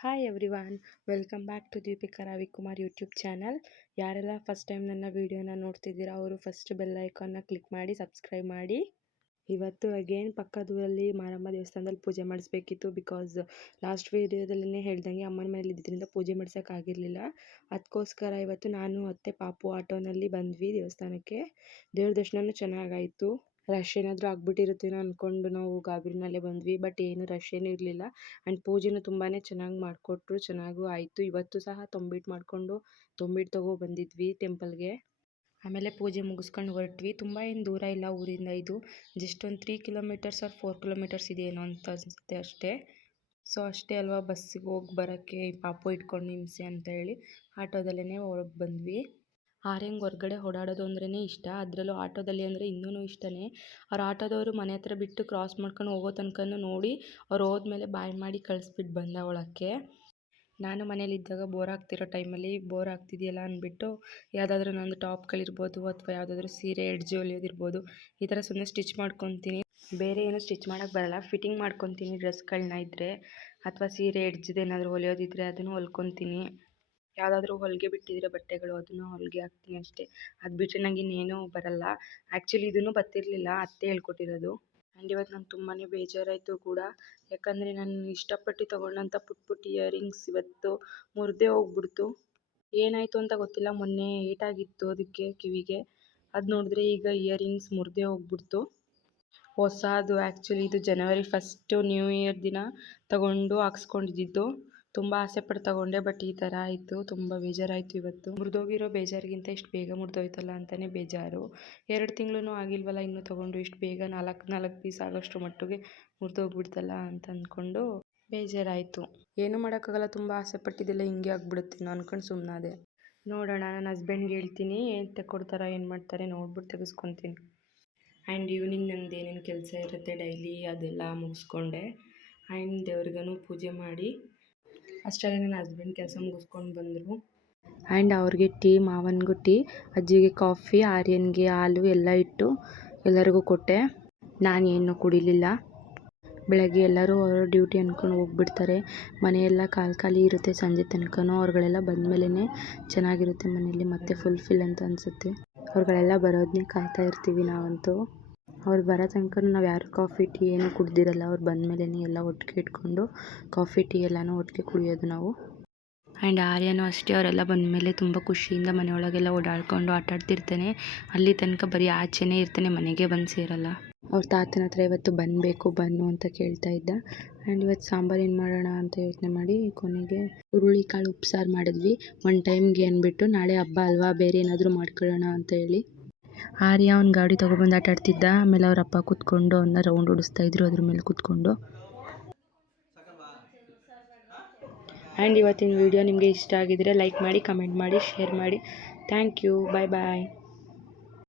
Hi everyone welcome back to Deepika Ravikumar YouTube channel ಯಾರೆಲ್ಲ first time ನನ್ನ ವೀಡಿಯೋನ ನೋಡ್ತಿದ್ದೀರಾ, ಅವರು ಫಸ್ಟ್ ಬೆಲ್ ಐಕಾನ್ನ ಕ್ಲಿಕ್ ಮಾಡಿ ಸಬ್ಸ್ಕ್ರೈಬ್ ಮಾಡಿ. ಇವತ್ತು ಅಗೇನ್ ಪಕ್ಕದೂರಲ್ಲಿ ಮಾರಮ್ಮ ದೇವಸ್ಥಾನದಲ್ಲಿ ಪೂಜೆ ಮಾಡಿಸ್ಬೇಕಿತ್ತು ಬಿಕಾಸ್ ಲಾಸ್ಟ್ ವೀಡಿಯೋದಲ್ಲೇ ಹೇಳ್ದಂಗೆ ಅಮ್ಮನ ಮನೇಲಿ ಇದ್ದಿದ್ದರಿಂದ ಪೂಜೆ ಮಾಡಿಸೋಕ್ಕಾಗಿರಲಿಲ್ಲ ಅದಕ್ಕೋಸ್ಕರ ಇವತ್ತು ನಾನು ಅತ್ತೆ, ಪಾಪು ಆಟೋನಲ್ಲಿ ಬಂದ್ವಿ ದೇವಸ್ಥಾನಕ್ಕೆ. ದೇವ್ರ ದರ್ಶನವೂ ಚೆನ್ನಾಗಾಯಿತು. ರಶ್ ಏನಾದರೂ ಆಗ್ಬಿಟ್ಟಿರುತ್ತೇನೋ ಅಂದ್ಕೊಂಡು ನಾವು ಗಾಬರಿನಲ್ಲೇ ಬಂದ್ವಿ. ಬಟ್ ಏನು ರಶ್ ಏನು ಇರಲಿಲ್ಲ. ಆ್ಯಂಡ್ ಪೂಜೆನೂ ತುಂಬಾ ಚೆನ್ನಾಗಿ ಮಾಡಿಕೊಟ್ರು. ಚೆನ್ನಾಗೂ ಆಯಿತು. ಇವತ್ತು ಸಹ ತೊಂಬಿಟ್ಟು ಮಾಡಿಕೊಂಡು ತೊಂಬಿಟ್ಟು ತಗೋ ಬಂದಿದ್ವಿ ಟೆಂಪಲ್ಗೆ ಆಮೇಲೆ ಪೂಜೆ ಮುಗಿಸ್ಕೊಂಡು ಹೊರಟ್ವಿ. ತುಂಬ ಏನು ದೂರ ಇಲ್ಲ ಊರಿಂದ ಇದು. ಜಸ್ಟ್ ಒಂದು three kilometres or four kilometres ಇದೆಯೇನೋ ಅಂತ ಅನಿಸುತ್ತೆ ಅಷ್ಟೇ. ಸೊ ಅಷ್ಟೇ ಅಲ್ವಾ ಬಸ್ಸಿಗೆ ಹೋಗಿ ಬರೋಕ್ಕೆ ಪಾಪು ಇಟ್ಕೊಂಡು ಹಿಂಸೆ ಅಂತ ಹೇಳಿ ಆಟೋದಲ್ಲೇ ಹೊರಗೆ ಬಂದ್ವಿ. ಆರ್ಯಂಗೆ ಹೊರ್ಗಡೆ ಓಡಾಡೋದು ಅಂದ್ರೇ ಇಷ್ಟ. ಅದರಲ್ಲೂ ಆಟೋದಲ್ಲಿ ಅಂದರೆ ಇನ್ನೂ ಇಷ್ಟನೇ. ಅವ್ರು ಆಟೋದವರು ಮನೆ ಹತ್ರ ಬಿಟ್ಟು ಕ್ರಾಸ್ ಮಾಡ್ಕೊಂಡು ಹೋಗೋ ತನಕನೂ ನೋಡಿ ಅವ್ರು ಹೋದ್ಮೇಲೆ ಬಾಯ್ ಮಾಡಿ ಕಳಿಸ್ಬಿಟ್ಟು ಬಂದ ಅವಳಕ್ಕೆ ನಾನು ಮನೇಲಿದ್ದಾಗ ಬೋರ್ ಆಗ್ತಿರೋ ಟೈಮಲ್ಲಿ ಬೋರ್ ಆಗ್ತಿದೆಯಲ್ಲ ಅಂದ್ಬಿಟ್ಟು ಯಾವುದಾದ್ರೂ ನಂದು ಟಾಪ್ಗಳಿರ್ಬೋದು ಅಥವಾ ಯಾವುದಾದ್ರೂ ಸೀರೆ ಎಡ್ಜಿ ಹೊಲಿಯೋದಿರ್ಬೋದು ಈ ಥರ ಸುಮ್ಮನೆ ಸ್ಟಿಚ್ ಮಾಡ್ಕೊತೀನಿ. ಬೇರೆ ಏನೂ ಸ್ಟಿಚ್ ಮಾಡೋಕ್ಕೆ ಬರಲ್ಲ. ಫಿಟ್ಟಿಂಗ್ ಮಾಡ್ಕೊತೀನಿ ಡ್ರೆಸ್ಗಳನ್ನ ಇದ್ದರೆ ಅಥವಾ ಸೀರೆ ಎಡ್ಜ್ದೇನಾದರೂ ಹೊಲಿಯೋದಿದ್ದರೆ ಅದನ್ನು ಹೊಲ್ಕೊತೀನಿ. ಯಾವುದಾದ್ರೂ ಹೊಲಿಗೆ ಬಿಟ್ಟಿದ್ರೆ ಬಟ್ಟೆಗಳು ಅದನ್ನು ಹೊಲಿಗೆ ಹಾಕ್ತೀನಿ ಅಷ್ಟೇ. ಅದು ಬಿಟ್ಟರೆ ನಂಗೆ ಇನ್ನೇನೂ ಬರಲ್ಲ. ಆ್ಯಕ್ಚುಲಿ ಇದೂ ಬರ್ತಿರ್ಲಿಲ್ಲ, ಅತ್ತೆ ಹೇಳ್ಕೊಟ್ಟಿರೋದು. ಆ್ಯಂಡ್ ಇವತ್ತು ನಂಗೆ ತುಂಬಾ ಬೇಜಾರಾಯಿತು ಕೂಡ. ಯಾಕಂದರೆ ನಾನು ಇಷ್ಟಪಟ್ಟು ತೊಗೊಂಡಂಥ ಪುಟ್ಟ ಪುಟ್ಟ ಇಯರಿಂಗ್ಸ್ ಇವತ್ತು ಮುರಿದೇ ಹೋಗ್ಬಿಡ್ತು. ಏನಾಯಿತು ಅಂತ ಗೊತ್ತಿಲ್ಲ. ಮೊನ್ನೆ ಏಟಾಗಿತ್ತು ಅದಕ್ಕೆ ಕಿವಿಗೆ. ಅದು ನೋಡಿದ್ರೆ ಈಗ ಇಯರಿಂಗ್ಸ್ ಮುರಿದೇ ಹೋಗ್ಬಿಡ್ತು. ಹೊಸದು. ಆ್ಯಕ್ಚುಲಿ ಇದು ಜನವರಿ ಫಸ್ಟು ನ್ಯೂ ಇಯರ್ ದಿನ ತಗೊಂಡು ಹಾಕ್ಸ್ಕೊಂಡಿದ್ದು. ತುಂಬ ಆಸೆಪಟ್ಟು ತಗೊಂಡೆ, ಬಟ್ ಈ ಥರ ಆಯಿತು, ತುಂಬ ಬೇಜಾರಾಯಿತು ಇವತ್ತು. ಮುರಿದೋಗಿರೋ ಬೇಜಾರಿಗಿಂತ ಇಷ್ಟು ಬೇಗ ಮುರಿದೋಯ್ತಲ್ಲ ಅಂತಲೇ ಬೇಜಾರು. ಎರಡು ತಿಂಗಳೂ ಆಗಿಲ್ವಲ್ಲ, ಇನ್ನೂ ತಗೊಂಡು ಇಷ್ಟು ಬೇಗ ನಾಲ್ಕು ನಾಲ್ಕು ಪೀಸ್ ಆಗೋಷ್ಟು ಮಟ್ಟಿಗೆ ಮುರಿದೋಗ್ಬಿಡ್ತಲ್ಲ ಅಂತ ಅಂದ್ಕೊಂಡು ಬೇಜಾರಾಯಿತು. ಏನೂ ಮಾಡೋಕ್ಕಾಗಲ್ಲ, ತುಂಬ ಆಸೆ ಪಟ್ಟಿದ್ದೆಲ್ಲ ಹಿಂಗೆ ಆಗ್ಬಿಡುತ್ತೆ ಅಂದ್ಕೊಂಡು ಸುಮ್ಮನಾದೆ ನೋಡೋಣ, ನನ್ನ ಹಸ್ಬೆಂಡ್ಗೆ ಹೇಳ್ತೀನಿ ಏನು ತಗೊಡ್ತಾರ ಏನು ಮಾಡ್ತಾರೆ ನೋಡ್ಬಿಟ್ಟು ತೆಗೆಸ್ಕೊತೀನಿ. ಆ್ಯಂಡ್ ಈವ್ನಿಂಗ್ ನಂದು ಏನೇನು ಕೆಲಸ ಇರುತ್ತೆ ಡೈಲಿ ಅದೆಲ್ಲ ಮುಗಿಸ್ಕೊಂಡೆ. ಆ್ಯಂಡ್ ದೇವ್ರಿಗೂ ಪೂಜೆ ಮಾಡಿ ಅಷ್ಟರಲ್ಲಿ ನನ್ನ ಹಸ್ಬೆಂಡ್ ಕೆಲಸ ಮುಗಿಸ್ಕೊಂಡು ಬಂದರು. ಆ್ಯಂಡ್ ಅವ್ರಿಗೆ ಟೀ ಮಾವನಿಗೂ ಟೀ ಅಜ್ಜಿಗೆ ಕಾಫಿ ಆರ್ಯನ್ಗೆ ಹಾಲು ಎಲ್ಲ ಇಟ್ಟು ಎಲ್ಲರಿಗೂ ಕೊಟ್ಟೆ. ನಾನು ಏನು ಕುಡಿಲಿಲ್ಲ. ಬೆಳಗ್ಗೆ ಎಲ್ಲರೂ ಅವರ ಡ್ಯೂಟಿ ಅಂದ್ಕೊಂಡು ಹೋಗ್ಬಿಡ್ತಾರೆ. ಮನೆಯೆಲ್ಲ ಕಾಲು ಖಾಲಿ ಇರುತ್ತೆ ಸಂಜೆ ತನಕನೂ. ಅವ್ರುಗಳೆಲ್ಲ ಬಂದಮೇಲೆ ಚೆನ್ನಾಗಿರುತ್ತೆ ಮನೆಯಲ್ಲಿ, ಮತ್ತೆ ಫುಲ್ಫಿಲ್ ಅಂತ ಅನಿಸುತ್ತೆ. ಅವ್ರುಗಳೆಲ್ಲ ಬರೋದನ್ನೇ ಕಾಯ್ತಾ ಇರ್ತೀವಿ ನಾವಂತೂ. ಅವ್ರು ಬರೋ ತನಕ ನಾವು ಯಾರು ಕಾಫಿ, ಟೀ ಏನೂ ಕುಡಿದಿರಲ್ಲ. ಅವ್ರು ಬಂದಮೇಲೆ ಎಲ್ಲ ಒಟ್ಟಿಗೆ ಇಟ್ಕೊಂಡು ಕಾಫಿ, ಟೀ ಎಲ್ಲನೂ ಒಟ್ಟಿಗೆ ಕುಡಿಯೋದು ನಾವು. ಆ್ಯಂಡ್ ಆರ್ಯನೂ ಅಷ್ಟೇ, ಅವರೆಲ್ಲ ಬಂದಮೇಲೆ ತುಂಬ ಖುಷಿಯಿಂದ ಮನೆಯೊಳಗೆಲ್ಲ ಓಡಾಡ್ಕೊಂಡು ಆಟಾಡ್ತಿರ್ತಾನೆ ಅಲ್ಲಿ ತನಕ ಬರೀ ಆಚೆನೇ ಇರ್ತಾನೆ, ಮನೆಗೆ ಬಂದು ಸೇರಲ್ಲ. ಅವ್ರ ತಾತನ ಹತ್ರ ಇವತ್ತು ಬಂದಬೇಕು, ಬನ್ನು ಅಂತ ಕೇಳ್ತಾ ಇದ್ದ. ಆ್ಯಂಡ್ ಇವತ್ತು ಸಾಂಬಾರು ಏನು ಮಾಡೋಣ ಅಂತ ಯೋಚನೆ ಮಾಡಿ ಕೊನೆಗೆ ಹುರುಳಿ ಕಾಳು ಉಪ್ಸಾರು ಮಾಡಿದ್ವಿ. ಒನ್ ಟೈಮ್ಗೆ ಅಂದ್ಬಿಟ್ಟು ನಾಳೆ ಹಬ್ಬ ಅಲ್ವಾ, ಬೇರೆ ಏನಾದರೂ ಮಾಡ್ಕೊಳ್ಳೋಣ ಅಂತ ಹೇಳಿ. ಆರ್ಯ ಅವ್ನ ಗಾಡಿ ತೊಗೊಬಂದು ಆಟ ಆಡ್ತಿದ್ದ. ಆಮೇಲೆ ಅವ್ರ ಅಪ್ಪ ಕೂತ್ಕೊಂಡು ಅವನ್ನ ರೌಂಡ್ ಓಡಿಸ್ತಾ ಇದ್ರು. ಅದ್ರ ಮೇಲೆ ಕೂತ್ಕೊಂಡು. ಆ್ಯಂಡ್ ಇವತ್ತಿನ ವಿಡಿಯೋ ನಿಮಗೆ ಇಷ್ಟ ಆಗಿದ್ರೆ ಲೈಕ್ ಮಾಡಿ ಕಮೆಂಟ್ ಮಾಡಿ ಶೇರ್ ಮಾಡಿ. Thank you bye bye